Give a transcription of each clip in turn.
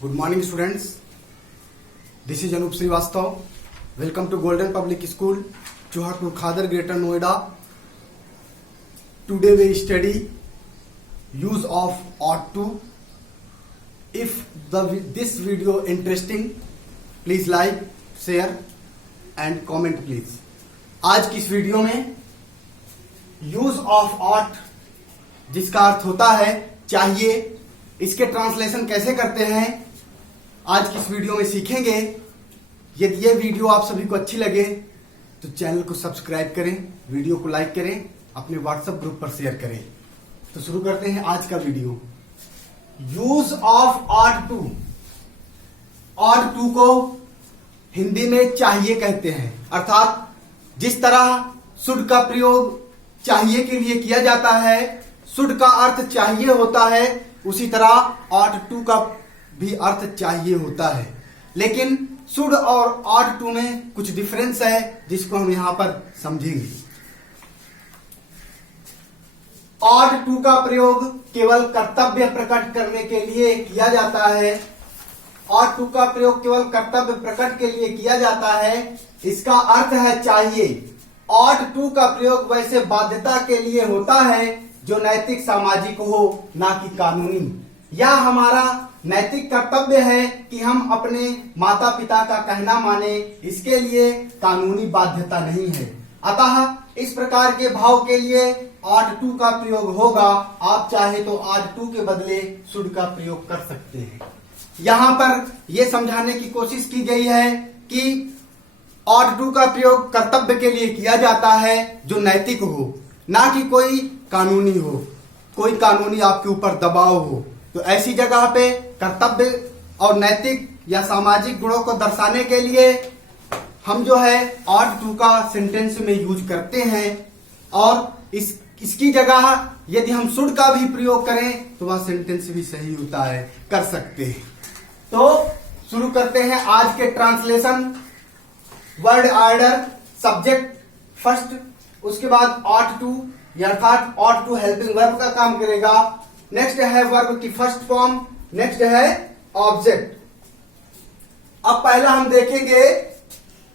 Good morning, students. This is Anup Srivastav. Welcome to Golden Public School, Chuharpur Khadar, Greater Noida. Today we study use of ought to. If this video interesting, please like, share and comment please. आज की इस video में use of ought जिसका अर्थ होता है चाहिए, इसके translation कैसे करते हैं आज की इस वीडियो में सीखेंगे। यदि ये वीडियो आप सभी को अच्छी लगे तो चैनल को सब्सक्राइब करें, वीडियो को लाइक करें, अपने व्हाट्सएप ग्रुप पर शेयर करें। तो शुरू करते हैं आज का video. Use of ought to। ought to को हिंदी में चाहिए कहते हैं, अर्थात जिस तरह शुड का प्रयोग चाहिए के लिए किया जाता है, शुड का अर्थ चाहिए होता है, उसी तरह ought to का भी अर्थ चाहिए होता है। लेकिन शुड और ought to में कुछ डिफरेंस है जिसको हम यहां पर समझेंगे। ought to का प्रयोग केवल कर्तव्य प्रकट करने के लिए किया जाता है। ought to का प्रयोग केवल कर्तव्य प्रकट के लिए किया जाता है, इसका अर्थ है चाहिए। ought to का प्रयोग वैसे बाध्यता के लिए होता है जो नैतिक सामाजिक हो, ना कि कानूनी। यह हमारा नैतिक कर्तव्य है कि हम अपने माता पिता का कहना माने, इसके लिए कानूनी बाध्यता नहीं है। अतः इस प्रकार के भाव के लिए ought to का प्रयोग होगा। आप चाहे तो ought to के बदले should का प्रयोग कर सकते हैं। यहां पर यह समझाने की कोशिश की गई है कि ought to का प्रयोग कर्तव्य के लिए किया जाता है जो नैतिक हो, ना कि कोई कानूनी हो, कोई कानूनी आपके ऊपर दबाव हो। तो ऐसी जगह पे कर्तव्य और नैतिक या सामाजिक गुणों को दर्शाने के लिए हम जो है ought to का सेंटेंस में यूज करते हैं, और इसकी जगह यदि हम should का भी प्रयोग करें तो वह सेंटेंस भी सही होता है, कर सकते हैं। तो शुरू करते हैं आज के translation. Word order, subject first, उसके बाद ought to अर्थात ought to हेल्पिंग वर्ब का काम करेगा। नेक्स्ट है वर्ब की फर्स्ट फॉर्म, नेक्स्ट है ऑब्जेक्ट। अब पहला हम देखेंगे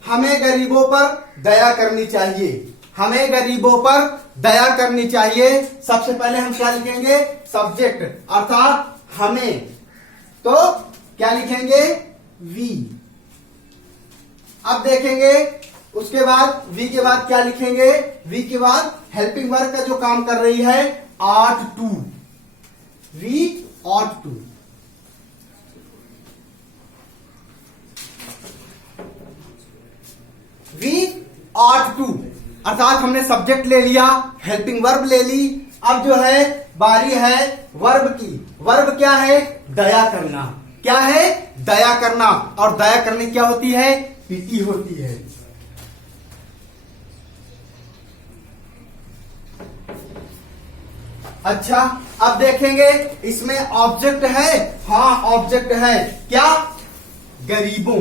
हमें गरीबों पर दया करनी चाहिए। हमें गरीबों पर दया करनी चाहिए। सबसे पहले हम क्या लिखेंगे? सब्जेक्ट अर्थात हमें। तो क्या लिखेंगे? वी। अब देखेंगे उसके बाद वी के बाद क्या लिखेंगे? वी के बाद हेल्पिंग वर्ब का जो काम कर रही है ought to। We ought to। We ought to अर्थात हमने सब्जेक्ट ले लिया, हेल्पिंग वर्ब ले ली। अब जो है बारी है वर्ब की। वर्ब क्या है? दया करना। क्या है? दया करना। और दया करने क्या होती है? पीटी होती है। अच्छा, अब देखेंगे इसमें ऑब्जेक्ट है। हाँ, ऑब्जेक्ट है। क्या? गरीबों।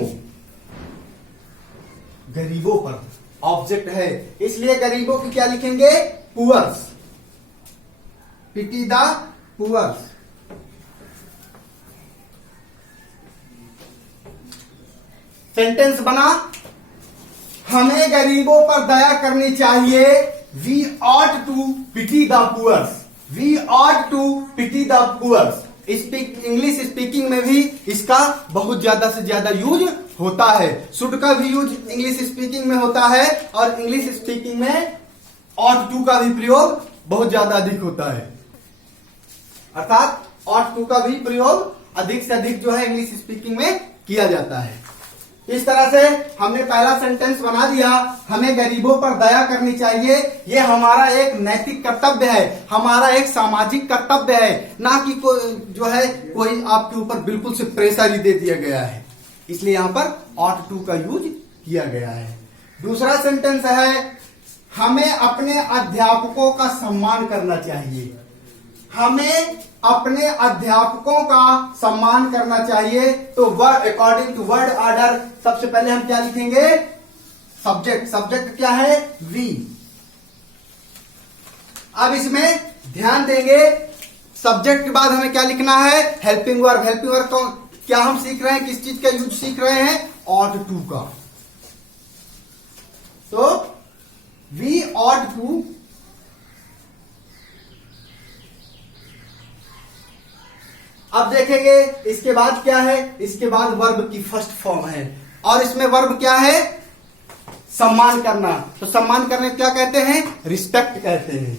गरीबों पर ऑब्जेक्ट है, इसलिए गरीबों की क्या लिखेंगे? Poors. Pity the poors. Sentence बना, हमें गरीबों पर दया करनी चाहिए। We ought to pity the poor। We ought to pity the poor। English speaking में भी इसका बहुत ज्यादा से ज्यादा यूज होता है। शुड का भी यूज इंग्लिश स्पीकिंग में होता है, और इंग्लिश स्पीकिंग में ought to का भी प्रयोग बहुत ज्यादा अधिक होता है। अर्थात ought to का भी प्रयोग अधिक से अधिक जो है इंग्लिश स्पीकिंग में किया जाता है। इस तरह से हमने पहला सेंटेंस बना दिया, हमें गरीबों पर दया करनी चाहिए। ये हमारा एक नैतिक कर्तव्य है, हमारा एक सामाजिक कर्तव्य है, ना कि जो है कोई आपके ऊपर बिल्कुल से प्रेशर ही दे दिया गया है। इसलिए यहां पर ought to का यूज किया गया है। दूसरा सेंटेंस है हमें अपने अध्यापकों का सम्मान करना चाहिए। हमें अपने अध्यापकों का सम्मान करना चाहिए। तो word according to word order सबसे पहले हम क्या लिखेंगे? सब्जेक्ट। सब्जेक्ट क्या है? वी। अब इसमें ध्यान देंगे, सब्जेक्ट के बाद हमें क्या लिखना है? Helping verb. हेल्पिंग वर्ब क्या हम सीख रहे हैं, किस चीज का यूज सीख रहे हैं, ऑड टू का। तो वी ऑड टू अब देखेंगे इसके बाद क्या है, इसके बाद वर्ब की फर्स्ट फॉर्म है और इसमें वर्ब क्या है, सम्मान करना। तो सम्मान करने क्या कहते हैं, रिस्पेक्ट कहते हैं।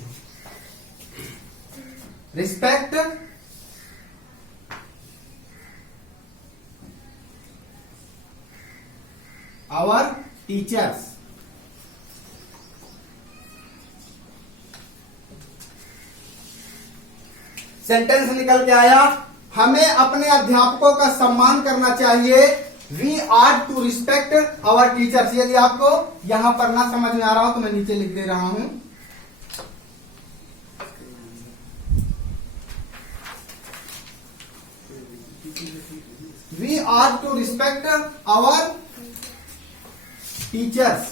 Respect our teachers. सेंटेंस निकल के आया, हमें अपने अध्यापकों का सम्मान करना चाहिए। We are to respect our teachers. यदि आपको यहां पर ना समझ में आ रहा हो तो मैं नीचे लिख दे रहा हूं। We are to respect our teachers.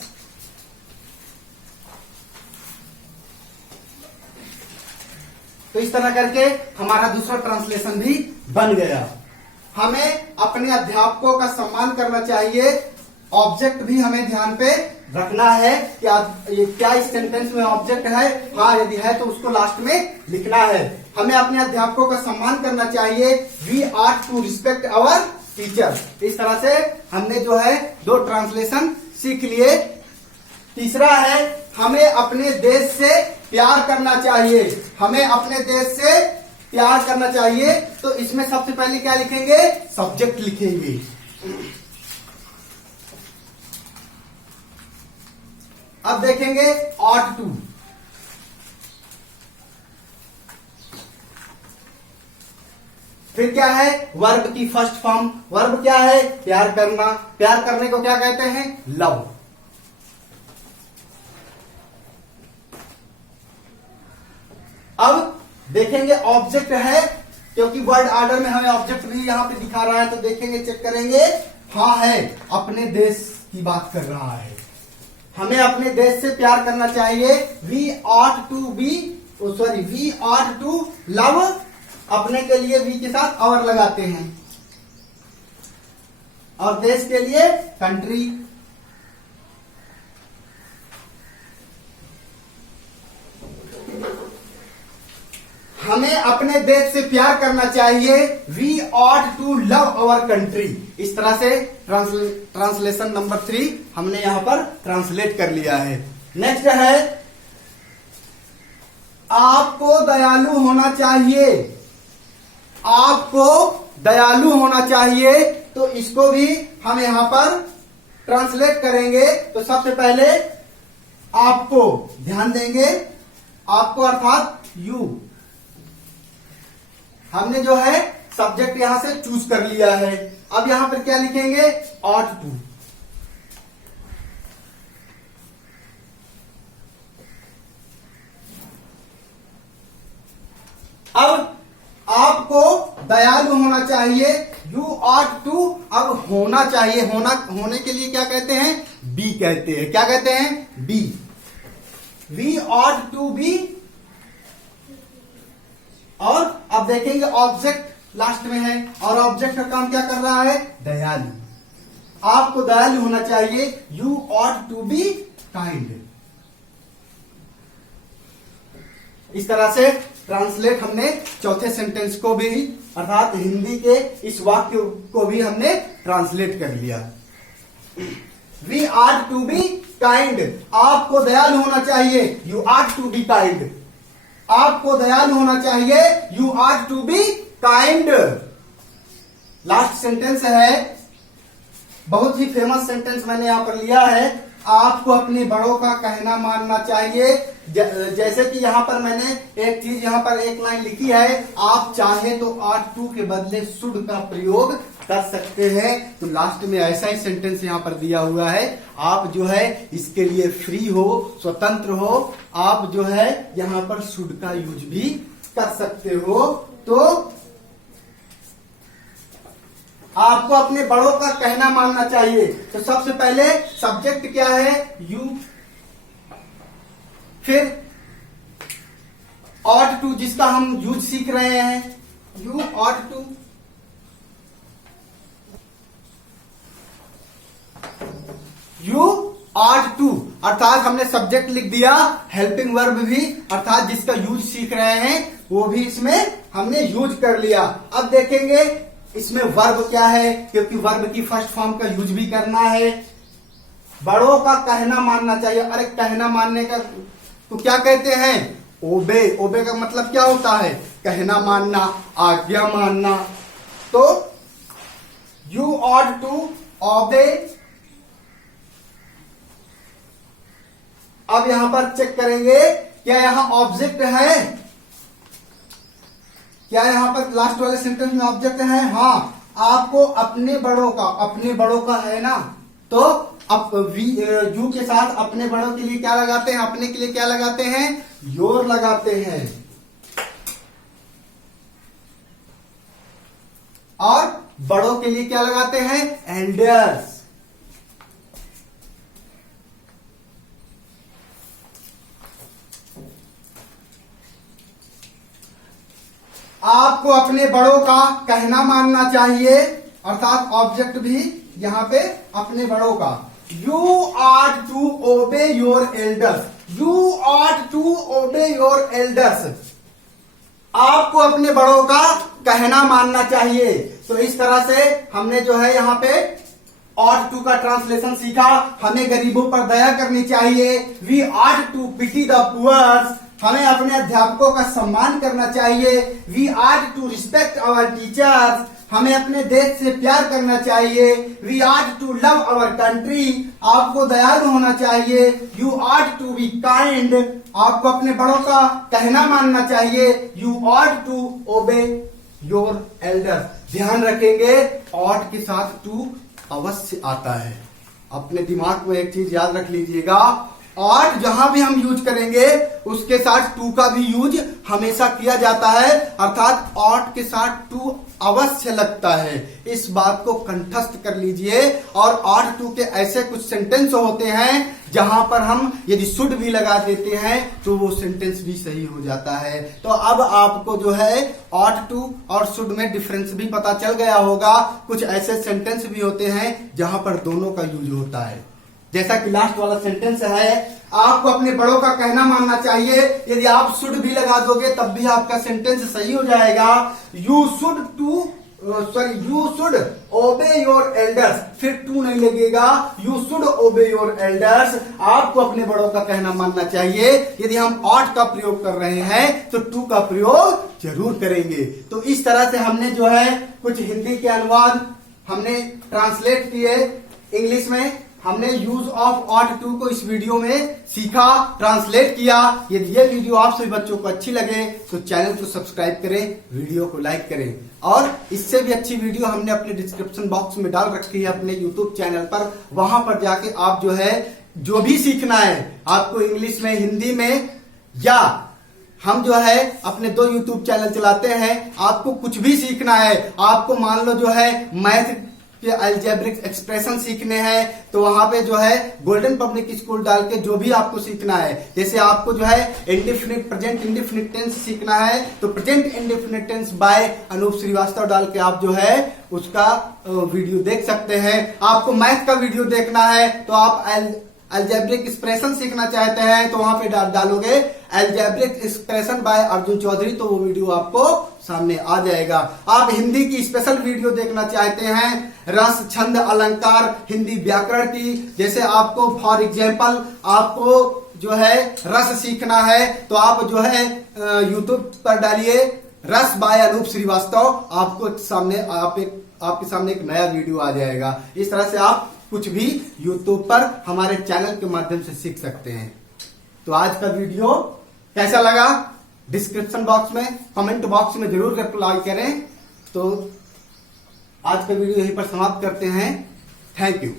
तो इस तरह करके हमारा दूसरा ट्रांसलेशन भी बन गया। हमें अपने अध्यापकों का सम्मान करना चाहिए। ऑब्जेक्ट भी हमें ध्यान पे रखना है कि क्या इस सेंटेंस में ऑब्जेक्ट है, हाँ यदि है तो उसको लास्ट में लिखना है। हमें अपने अध्यापकों का सम्मान करना चाहिए। We are to respect our teacher. इस तरह से हमने जो है दो ट्रांसलेशन सीख लिए। तीसरा है, हमें अपने देश से प्यार करना चाहिए। हमें अपने देश से प्यार करना चाहिए। तो इसमें सबसे पहले क्या लिखेंगे, सब्जेक्ट लिखेंगे। अब देखेंगे ऑट टू। फिर क्या है, वर्ब की फर्स्ट फॉर्म। वर्ब क्या है, प्यार करना। प्यार करने को क्या कहते हैं, लव। अब देखेंगे ऑब्जेक्ट है, क्योंकि वर्ड ऑर्डर में हमें ऑब्जेक्ट भी यहां पे दिखा रहा है, तो देखेंगे, चेक करेंगे, हाँ है, अपने देश की बात कर रहा है। हमें अपने देश से प्यार करना चाहिए। We ought to be, sorry, we ought to love. अपने के लिए वी के साथ और लगाते हैं, और देश के लिए कंट्री। हमें अपने देश से प्यार करना चाहिए। We ought to love our country. इस तरह से ट्रांसलेशन नंबर 3 हमने यहां पर ट्रांसलेट कर लिया है। नेक्स्ट है, आपको दयालु होना चाहिए। आपको दयालु होना चाहिए। तो इसको भी हम यहां पर ट्रांसलेट करेंगे। तो सबसे पहले आपको ध्यान देंगे, आपको अर्थात यू। हमने जो है सब्जेक्ट यहां से चूज कर लिया है। अब यहां पर क्या लिखेंगे, ऑट टू। अब आपको दयालु होना चाहिए। You ought to. अब होना चाहिए, होने के लिए क्या कहते हैं, बी कहते हैं। क्या कहते हैं, be. We ought to be. और अब देखेंगे ऑब्जेक्ट लास्ट में है, और ऑब्जेक्ट का काम क्या कर रहा है, दयालु। आपको दयालु होना चाहिए। You ought to be kind. इस तरह से ट्रांसलेट हमने चौथे सेंटेंस को भी, अर्थात हिंदी के इस वाक्य को भी हमने ट्रांसलेट कर लिया। We are to be kind. आपको दयालु होना चाहिए। You are to be kind. आपको दयालु होना चाहिए। You are to be kind. Last sentence है, बहुत ही फेमस सेंटेंस मैंने यहां पर लिया है। आपको अपने बड़ों का कहना मानना चाहिए। जैसे कि यहां पर मैंने एक चीज, यहां पर एक लाइन लिखी है, आप चाहे तो आर टू के बदले शुड का प्रयोग कर सकते हैं। तो लास्ट में ऐसा ही सेंटेंस यहां पर दिया हुआ है। आप जो है इसके लिए फ्री हो, स्वतंत्र हो। आप जो है यहां पर शुड का यूज भी कर सकते हो। तो आपको अपने बड़ों का कहना मानना चाहिए। तो सबसे पहले सब्जेक्ट क्या है, यू। फिर ऑट टू, जिसका हम यूज सीख रहे हैं, यू ऑट टू। अर्थात हमने सब्जेक्ट लिख दिया, हेल्पिंग वर्ब भी, अर्थात जिसका यूज सीख रहे हैं वो भी इसमें हमने यूज कर लिया। अब देखेंगे इसमें वर्ब क्या है, क्योंकि वर्ब की फर्स्ट फॉर्म का यूज भी करना है। बड़ों का कहना मानना चाहिए। अरे कहना मानने का तो क्या कहते हैं, ओबे। ओबे का मतलब क्या होता है, कहना मानना, आज्ञा मानना। तो यू ऑट टू ओबे। अब यहां पर चेक करेंगे क्या यहां ऑब्जेक्ट है, क्या यहां पर लास्ट वाले सेंटेंस में ऑब्जेक्ट है। हाँ, आपको अपने बड़ों का है ना, तो अब यू के साथ अपने बड़ों के लिए क्या लगाते हैं, अपने के लिए क्या लगाते हैं, योर लगाते हैं। और बड़ों के लिए क्या लगाते हैं, एल्डर्स। आपको अपने बड़ों का कहना मानना चाहिए, अर्थात ऑब्जेक्ट भी यहां पे अपने बड़ों का। You are to obey your elders. You are to obey your elders. आपको अपने बड़ों का कहना मानना चाहिए। तो इस तरह से हमने जो है यहां पे ought to का ट्रांसलेशन सीखा। हमें गरीबों पर दया करनी चाहिए। We ought to pity the poor। हमें अपने अध्यापकों का सम्मान करना चाहिए। We ought to respect our teachers। हमें अपने देश से प्यार करना चाहिए। We ought to love our country। आपको दयालु होना चाहिए। You ought to be kind। आपको अपने बड़ों का कहना मानना चाहिए। You ought to obey your elders। ध्यान रखेंगे ought के साथ to अवश्य आता है। अपने दिमाग में एक चीज याद रख लीजिएगा, और जहां भी हम यूज करेंगे उसके साथ टू का भी यूज हमेशा किया जाता है, अर्थात ऑट के साथ टू अवश्य लगता है। इस बात को कंठस्थ कर लीजिए। और ऑट टू के ऐसे कुछ सेंटेंस होते हैं जहां पर हम यदि शुड भी लगा देते हैं तो वो सेंटेंस भी सही हो जाता है। तो अब आपको जो है ऑट टू और शुड में डिफरेंस भी पता चल गया होगा। कुछ ऐसे सेंटेंस भी होते हैं जहां पर दोनों का यूज होता है, जैसा कि लास्ट वाला सेंटेंस है, आपको अपने बड़ों का कहना मानना चाहिए। यदि आप शुड भी लगा दोगे तब भी आपका सेंटेंस सही हो जाएगा। यू शुड ओबे योर एल्डर्स। फिर टू नहीं लगेगा, यू शुड ओबे योर एल्डर्स। आपको अपने बड़ों का कहना मानना चाहिए। यदि हम ऑट का प्रयोग कर रहे हैं तो टू का प्रयोग जरूर करेंगे। तो इस तरह से हमने जो है कुछ हिंदी के अनुवाद हमने ट्रांसलेट किए इंग्लिश में। हमने यूज ऑफ ऑट टू को इस वीडियो में सीखा, ट्रांसलेट किया। यदि ये वीडियो आप सभी बच्चों को अच्छी लगे तो चैनल को सब्सक्राइब करें, वीडियो को लाइक करें। और इससे भी अच्छी वीडियो हमने अपने डिस्क्रिप्शन बॉक्स में डाल रखी है अपने यूट्यूब चैनल पर। वहां पर जाके आप जो है जो भी सीखना है आपको इंग्लिश में, हिंदी में, या हम जो है अपने 2 यूट्यूब चैनल चलाते हैं, आपको कुछ भी सीखना है, आपको मान लो जो है मैथ के अलजेब्रिक एक्सप्रेशन सीखने हैं तो वहां पे जो है गोल्डन पब्लिक स्कूल डाल के जो भी आपको सीखना है, जैसे आपको जो है इंडेफिनिट प्रेजेंट इंडेफिनिट टेंस सीखना है तो present indefinite tense by Anoop Srivastava डाल के आप जो है उसका वीडियो देख सकते हैं। आपको मैथ का वीडियो देखना है तो आप अलजेब्रिक एक्सप्रेशन सीखना चाहते हैं तो वहां पे डालोगे algebraic expression by Arjun Chaudhary, तो वो वीडियो आपको सामने आ जाएगा। आप हिंदी की स्पेशल वीडियो देखना चाहते हैं, रस छंद अलंकार हिंदी व्याकरण की, जैसे आपको फॉर एग्जाम्पल आपको जो है रस सीखना है तो आप जो है यूट्यूब पर डालिए रस बाय अनूप श्रीवास्तव, आपको सामने आपके सामने एक नया वीडियो आ जाएगा। इस तरह से आप कुछ भी यूट्यूब पर हमारे चैनल के माध्यम से सीख सकते हैं। तो आज का वीडियो कैसा लगा डिस्क्रिप्शन बॉक्स में, कमेंट बॉक्स में जरूर रिप्लाई करें। तो आज का वीडियो यहीं पर समाप्त करते हैं। Thank you.